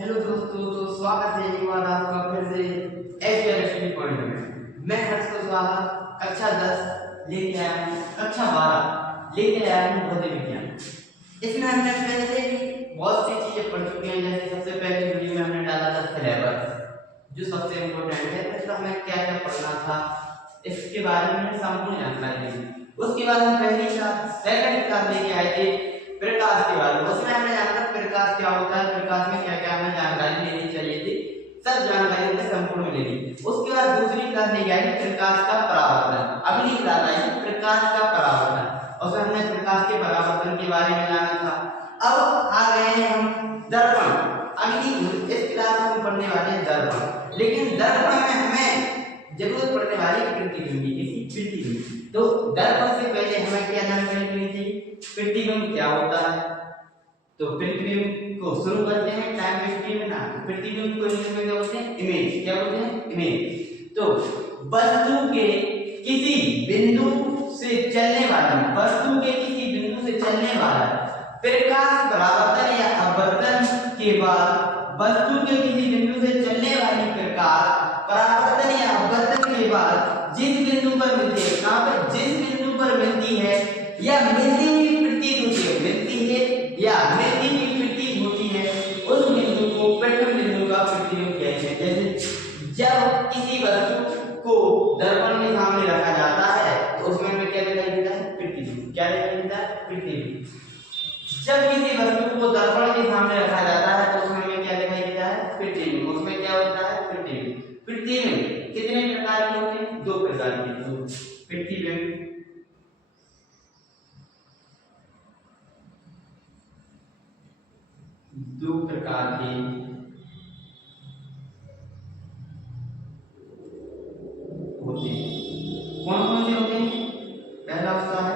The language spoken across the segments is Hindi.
हेलो दोस्तों, तो स्वागत है एक बार आपका फिर से एजुकेशन पॉइंट में। मैं हर्ष कुशवाहा कक्षा 10 लेके आया हूँ, कक्षा 12 लेके आया हूँ भौतिक विज्ञान। इसमें हमने पहले भी बहुत सी चीजें पढ़ चुके हैं। जैसे सबसे पहले वीडियो में हमने डाला था सिलेबस, जो सबसे इम्पोर्टेंट है, मतलब हमें क्या क्या पढ़ना था इसके बारे में संपूर्ण जानकारी दी। उसके बाद हम पहली क्लास सेकंड क्लास लेके आए थे प्रकाश के बारे में। उसमें हमने जाना प्रकाश क्या होता है, प्रकाश में क्या क्या हमें जानकारी लेनी चाहिए थी, सब जानकारी हमने संपूर्ण ले ली। उसके बाद दूसरी क्लास लेके आई प्रकाश का परावर्तन। अगली क्लास आई प्रकाश का परावर्तन, उसमें हमने प्रकाश के परावर्तन के बारे में जाना था। अब आ गए हैं हम दर्पण। अगली इस क्लास में हम पढ़ने वाले हैं दर्पण, लेकिन दर्पण में हमें जरूरत पड़ने वाली प्रतिबिंब की, प्रतिबिंब। तो दर्पण से पहले हमें क्या जानकारी लेनी चाहिए, प्रतिबिंब क्या होता है। तो प्रतिबिंब को शुरू करते हैं, टाइम वेस्ट में ना। प्रतिबिंब को इंग्लिश में क्या बोलते हैं, इमेज। क्या बोलते हैं, इमेज। तो वस्तु के किसी बिंदु से चलने वाला, वस्तु के किसी बिंदु से चलने वाला प्रकाश परावर्तन या अपवर्तन के बाद, वस्तु के किसी बिंदु से चलने वाली प्रकाश परावर्तन या अपवर्तन के बाद जिस बिंदु पर मिलती है, कहां पर, जिस बिंदु पर मिलती है या मिलती हुई प्रतीत होती है, मिलती है या मिलती हुई प्रतीत होती है, उस बिंदु को प्रथम बिंदु का प्रतिबिंब कहते हैं। जैसे जब किसी वस्तु को दर्पण के सामने रखा जाता है तो उसमें हमें क्या दिखाई देता है, प्रतिबिंब। क्या दिखाई देता है, प्रतिबिंब। जब किसी वस्तु को दर्पण के सामने रखा जाता है तो उसमें हमें क्या दिखाई देता है, प्रतिबिंब। उसमें क्या होता है, प्रतिबिंब। प्रतिबिंब कितने प्रकार के होते हैं, दो प्रकार के। दो प्रतिबिंब दो प्रकार के होते हैं। कौन कौन से होते हैं, पहला होता है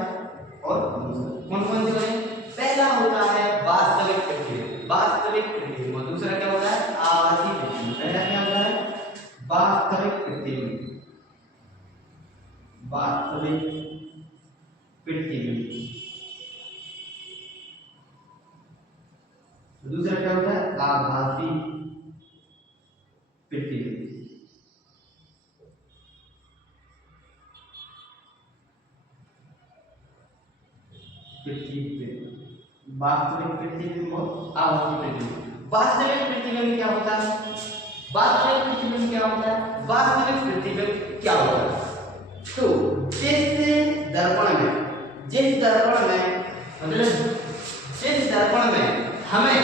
और दूसरा। कौन कौन से होते हैं, पहला होता है वास्तविक प्रतिबिंब, वास्तविक प्रतिबिंब। और दूसरा क्या होता है, आभासी प्रतिबिंब। पहला क्या होता है, वास्तविक प्रतिबिंब, वास्तविक प्रतिबिंब। दूसरा क्या होता है, आभासी प्रतिबिंब। वास्तविक प्रतिबिंब और आभासी प्रतिबिंब। वास्तविक प्रतिबिंब क्या होता है, वास्तविक प्रतिबिंब क्या होता है, वास्तविक प्रतिबिंब क्या होता है। तो जिस दर्पण में, जिस दर्पण में, मतलब जिस दर्पण में हमें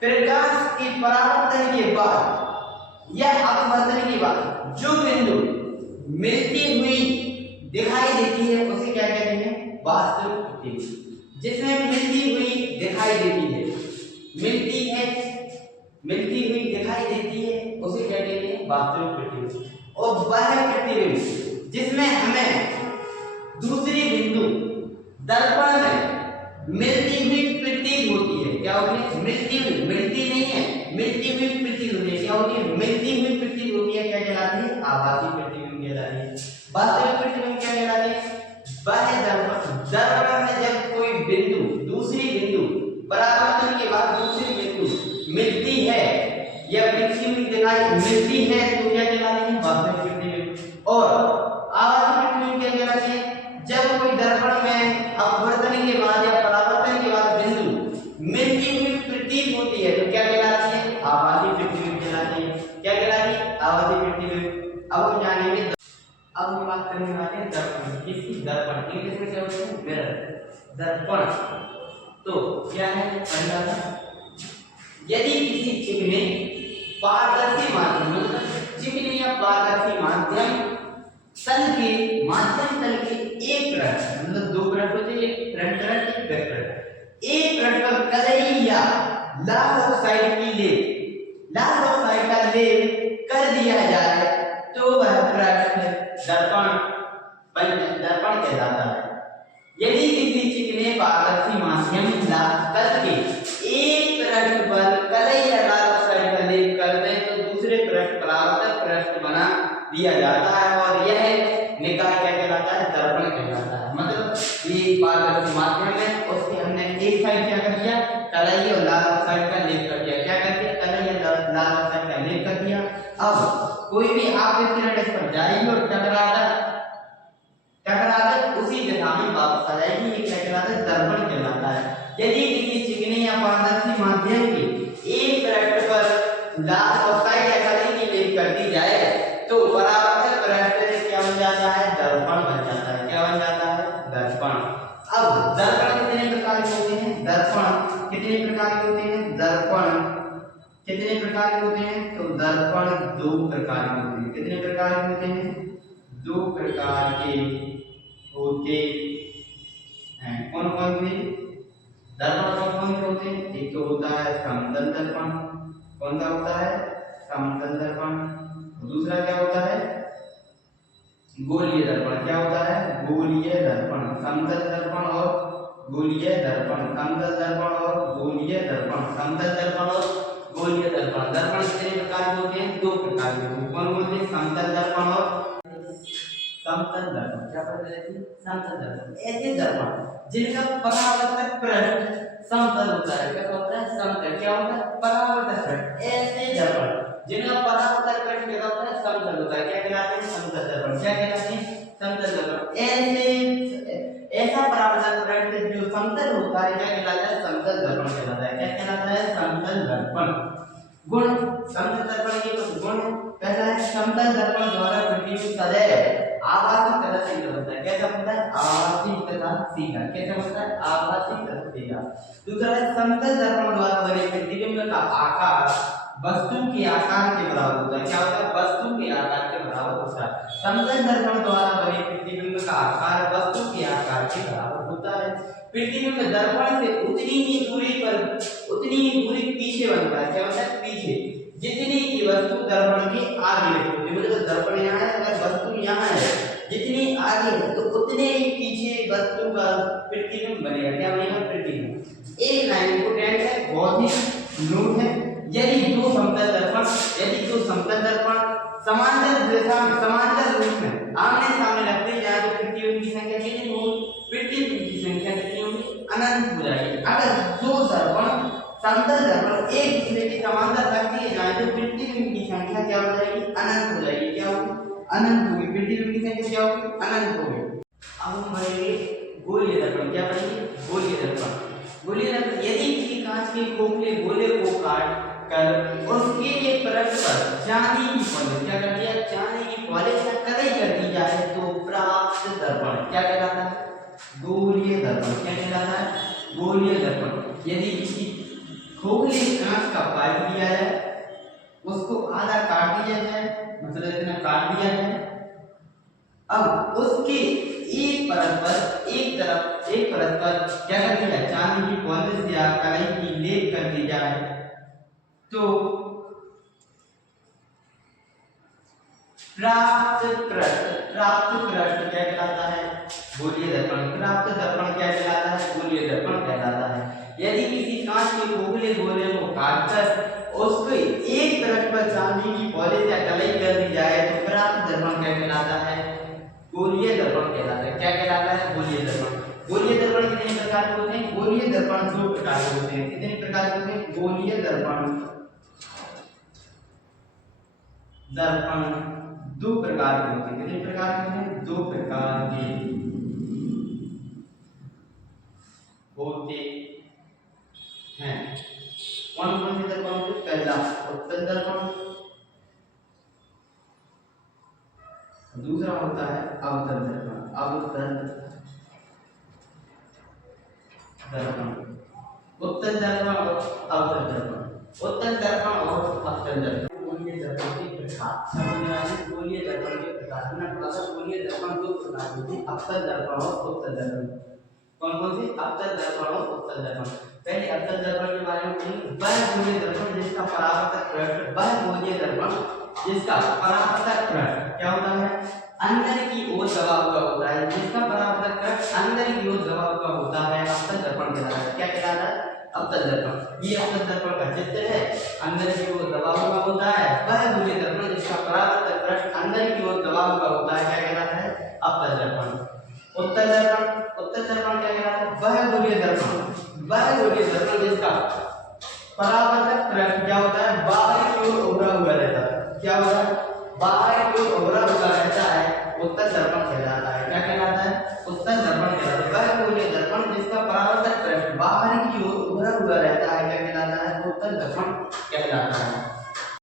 प्रकाश के परावर्तन के बाद या अपवर्तन के बाद जो बिंदु मिलती हुई दिखाई देती है उसे क्या कहते हैं, वास्तविक प्रतिबिंब। जिसमें मिलती हुई दिखाई देती है, मिलती है, मिलती हुई दिखाई देती है, उसे क्या कहते हैं, वास्तविक प्रतिबिंब। और वह प्रतिबिंब जिसमें हमें दूसरी बिंदु दर्पण में मिलती हुई प्रतीत होती है, क्या होती है, मिलती हुई, मिलती नहीं है, मिलती हुई प्रतीत होती है। क्या होती है, मिलती हुई प्रतीत होती है, क्या कहलाती है, आभासी प्रतिबिंब कहलाती है। वास्तविक प्रतिबिंब क्या कहलाती है, वह दर्पण में जब कोई बिंदु, दूसरी बिंदु परावर्तन के बाद दूसरी बिंदु मिलती है या मिलती हुई दिखाई मिलती है तो क्या कहलाती है, वास्तविक प्रतिबिंब। और आभासी प्रतिबिंब क्या कहलाती है, जब कोई दर्पण में अपवर्तन के बाद या परावर्तन के बाद बिंदु मिलती हुई प्रतीत होती है तो क्या कहलाती है, आभासी प्रतिबिंब कहलाती है। क्या कहलाती है, आभासी प्रतिबिंब। अब हम जानेंगे, अब हम बात करने वाले हैं दर्पण। किसी दर्पण, इंग्लिश में क्या होता है, मिरर, दर्पण। तो क्या है, पहला, यदि किसी चिकने पारदर्शी माध्यम, मतलब चिकने या पारदर्शी माध्यम तल के, माध्यम तल के एक पृष्ठ, मतलब दो पृष्ठ होते हैं, एक फ्रंट पृष्ठ, एक बैक पृष्ठ। एक पृष्ठ पर कलई या लाल ऑक्साइड की लेप, लाल ऑक्साइड का लेप कर दिया जाए तो वह पृष्ठ दर्पण कहलाता है। यदि किसी चिकने पारदर्शी माध्यम तल के एक पृष्ठ पर कलई या लाल ऑक्साइड का लेप कर दें तो दूसरे पृष्ठ परावर्तक पृष्ठ बना दिया जाता है और यह निकाय क्या कहलाता है, दर्पण कहलाता है। मतलब ये पारदर्शी माध्यम है, उसके हमने एक साइड क्या कर दिया, कलई और लाल ऑक्साइड का लेप कर दिया। क्या कर अब कोई भी आपतित किरण इस पर जाएगी और टकराकर उसी दिशा में वापस आ जाएगी, ये क्या कहलाता है? दर्पण कहलाता है। यदि किसी चिकनी या पारदर्शी माध्यम के एक पृष्ठ पर लाल ऑक्साइड या कलर की लेप कर दी जाए तो परावर्तक पृष्ठ क्या बन जाता है? दर्पण बन जाता है। क्या बन जाता है? दर्पण। अब दर्पण कितने प्रकार के होते हैं? दर्पण कितने प्रकार के होते हैं? दर्पण कितने प्रकार के होते हैं? तो दर्पण दो प्रकार के होते हैं। कितने प्रकार के होते हैं? दो प्रकार के होते हैं। कौन कौन से दर्पण कौन कौन से होते हैं? एक तो होता है समतल दर्पण। कौन सा होता है? समतल दर्पण। दूसरा क्या होता है? गोलीय दर्पण। क्या होता है? गोलीय दर्पण। समतल दर्पण और गोलीय दर्पण। समतल दर्पण और गोलीय दर्पण। समतल दर्पण और गोलीय दर्पण। दर्पण कितने प्रकार के होते हैं? दो प्रकार के होते हैं। कौन कौन से? समतल दर्पण और समतल दर्पण। क्या पढ़ते हैं? समतल दर्पण। ऐसे दर्पण जिनका परावर्तक पृष्ठ समतल होता है। क्या होता है? समतल। क्या होता है? परावर्तक पृष्ठ। ऐसे दर्पण जिनका परावर्तक पृष्ठ क्या होता है? समतल होता है। क्या कहलाते हैं? समतल दर्पण। क्या कहलाते हैं? समतल दर्पण। ऐसा परावर्तक पृष्ठ जो समतल होता है क्या कहलाता है? समतल दर्पण कहलाता है। क्या कहलाता है? समतल दर्पण। गुण समतल दर्पण के कुछ गुण। पहला है समतल दर्पण द्वारा प्रतिबिंब सदैव आभासी तथा सीधा होता है। कैसा होता है? आभासी तथा सीधा। कैसा होता है? आभासी तथा सीधा। दूसरा है समतल दर्पण द्वारा बने प्रतिबिंब का आकार वस्तु के आकार के बराबर होता है। क्या होता है? वस्तु के आकार के बराबर होता है। समतल दर्पण द्वारा बने प्रतिबिंब का आकार वस्तु के आकार के बराबर होता है। प्रतिबिंब दर्पण से उतनी ही दूरी पीछे बनता है। क्या होता है? पीछे। जितनी की वस्तु दर्पण के आगे होती है, मतलब दर्पण यहाँ है, अगर वस्तु यहाँ है, जितनी आगे है तो उतने ही पीछे वस्तु का प्रतिबिंब बनेगा। क्या बनेगा? प्रतिबिंब। एक लाइन इंपोर्टेंट है, बहुत ही नोट है। यदि दो समतल दर्पण समांतर दिशा में समांतर रूप में आमने सामने रखते जाए तो प्रतिबिंब की संख्या कितनी होगी? प्रतिबिंब की संख्या कितनी होगी? अनंत हो जाएगी। अगर दो दर्पण समतल दर्पण एक दूसरे के समांतर रख दिए जाए तो प्रतिबिंब की संख्या क्या हो जाएगी? अनंत हो जाएगी। क्या होगी? अनंत होगी। प्रतिबिंब की संख्या क्या होगी? अनंत होगी। अब हम पढ़ेंगे गोलीय दर्पण। क्या पढ़ेंगे? गोलीय दर्पण। गोलीय दर्पण यदि किसी कांच के खोखले गोले को काट कर उसके एक पृष्ठ पर चांदी की पॉलिश क्या कर दिया? चांदी की पॉलिश या कलई कर दी जाए तो प्राप्त दर्पण क्या कहलाता है? गोलीय दर्पण। क्या कहलाता है? गोलीय दर्पण। यदि किसी खोखले कांच का पाइप लिया जाए, उसको आधा काट दिया जाए, मतलब इतना काट दिया जाए, अब उसके एक परत पर क्या कर दिया? चांदी की पॉलिश या कलई की लेप कर दी जाए तो प्राप्त पृष्ठ क्या कहलाता है? गोलीय दर्पण। प्राप्त दर्पण क्या कहलाता है? गोलीय दर्पण कहलाता है। यदि किसी कांच के खोखले गोले को काटकर उसके एक पृष्ठ पर चांदी की पॉलिश या कलई कर दी जाए तो प्राप्त दर्पण क्या कहलाता है? गोलीय दर्पण कहलाता है। क्या कहलाता है? गोलीय दर्पण। गोलीय दर्पण कितने प्रकार के होते हैं? गोलीय दर्पण दो प्रकार के होते हैं। कितने प्रकार के होते हैं? गोलीय दर्पण दो प्रकार के होते हैं। कितने प्रकार के होते हैं? दो प्रकार के होते हैं। कौन कौन से दर्पण? पहला उत्तल दर्पण, दूसरा होता है अवतल दर्पण। अवतल दर्पण, उत्तल दर्पण और अवतल दर्पण। उत्तल दर्पण और अवतल दर्पण गोलीय दर्पण के प्रकार। गोलीय दर्पण के प्रकार में गोलीय दर्पण दो प्रकार के होते हैं, अवतल दर्पण और उत्तल दर्पण। कौन कौन से? अवतल दर्पण और उत्तल दर्पण। पहले अवतल दर्पण के बारे में पढ़ेंगे। वह गोलीय दर्पण जिसका परावर्तक पृष्ठ क्या होता है? अंदर की ओर दबा हुआ होता है। जिसका परावर्तक पृष्ठ अंदर की ओर दबा हुआ होता है अवतल दर्पण कहलाता है। क्या कहलाता है? अवतल दर्पण। ये अवतल दर्पण का चित्र है, अंदर की ओर दबा हुआ होता है। वह गोलीय दर्पण जिसका परावर्तक पृष्ठ अंदर की ओर दबा हुआ होता है क्या कहलाता है? अवतल दर्पण। उत्तल दर्पण क्या कहलाता है? वह गोलीय दर्पण जिसका परावर्तक पृष्ठ क्या होता है? बाहर की ओर उभरा हुआ रहता है। क्या होता है, बाहर की ओर उभरा हुआ रहता है उत्तल दर्पण कहलाता है। क्या कहलाता है, उत्तल दर्पण कहलाता है। वह कोई दर्पण जिसका परावर्तक पृष्ठ बाहर की ओर उभरा हुआ रहता है क्या कहलाता है, उत्तल दर्पण कहलाता है।